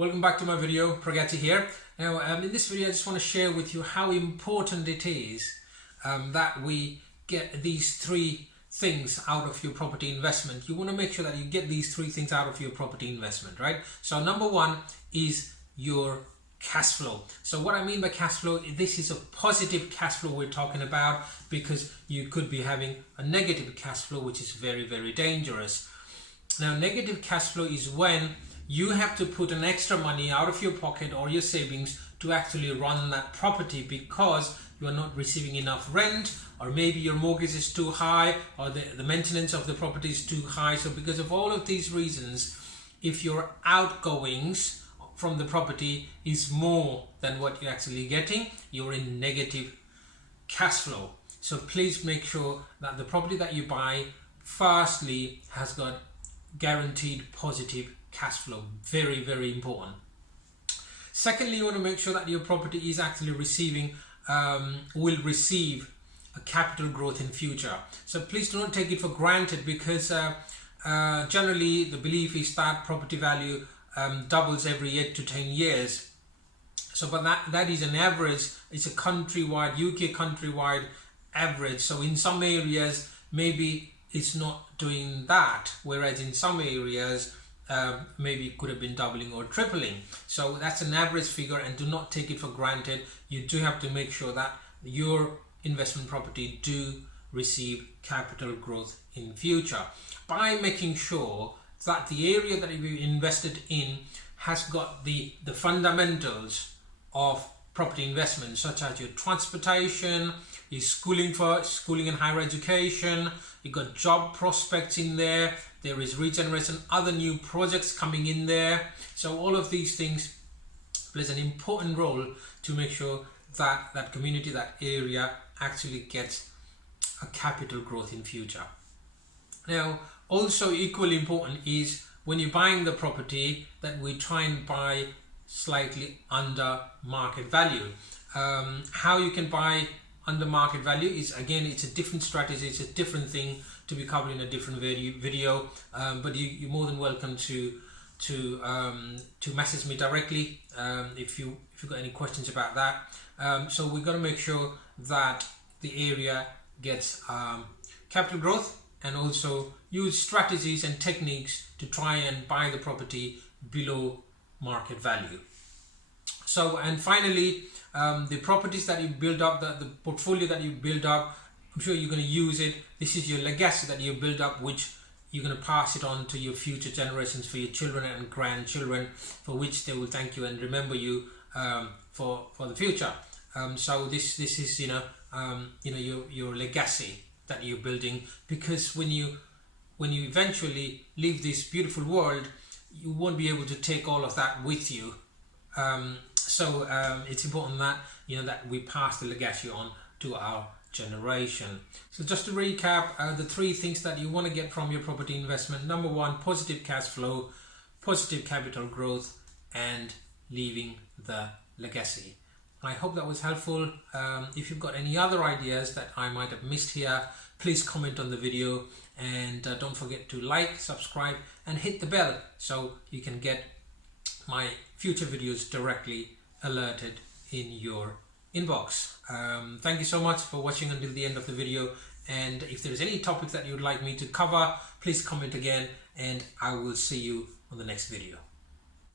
Welcome back to my video. Pragati here. Now in this video I just want to share with you how important it is that we get these three things out of your property investment. You want to make sure that you get these three things out of your property investment, right? So number one is your cash flow. So what I mean by cash flow, this is a positive cash flow we're talking about, because you could be having a negative cash flow, which is very, very dangerous. Now, negative cash flow is when you have to put an extra money out of your pocket or your savings to actually run that property because you are not receiving enough rent, or maybe your mortgage is too high, or the maintenance of the property is too high. So because of all of these reasons, if your outgoings from the property is more than what you're actually getting, you're in negative cash flow. So please make sure that the property that you buy firstly has got guaranteed positive cash flow. Very, very important. Secondly, you want to make sure that your property is actually will receive a capital growth in future. So please do not take it for granted, because generally the belief is that property value doubles every 8 to 10 years. So but that is an average. It's a countrywide, UK countrywide average. So in some areas maybe it's not doing that, whereas in some areas maybe it could have been doubling or tripling. So that's an average figure, and do not take it for granted. You do have to make sure that your investment property do receive capital growth in future by making sure that the area that you invested in has got the fundamentals of property investment, such as your transportation, your schooling and higher education. You got job prospects in there. There is regeneration, other new projects coming in there. So all of these things plays an important role to make sure that that community, that area actually gets a capital growth in future. Now, also equally important is when you're buying the property that we try and buy slightly under market value. How you can buy under market value is, again, it's a different strategy, it's a different thing to be covered in a different video, but you're more than welcome to message me directly if you've got any questions about that. So we're going to make sure that the area gets capital growth, and also use strategies and techniques to try and buy the property below market value. So, and finally, the properties that you build up, the portfolio that you build up, I'm sure you're going to use it. This is your legacy that you build up, which you're going to pass it on to your future generations, for your children and grandchildren, for which they will thank you and remember you for the future. So this is your legacy that you're building, because when you eventually leave this beautiful world, you won't be able to take all of that with you. So it's important that that we pass the legacy on to our generation. So just to recap, the three things that you want to get from your property investment: number one, positive cash flow, positive capital growth, and leaving the legacy. I hope that was helpful. If you've got any other ideas that I might have missed here, please comment on the video, and don't forget to like, subscribe, and hit the bell so you can get my future videos directly alerted in your inbox. Thank you so much for watching until the end of the video, and if there's any topic that you'd like me to cover, please comment again, and I will see you on the next video.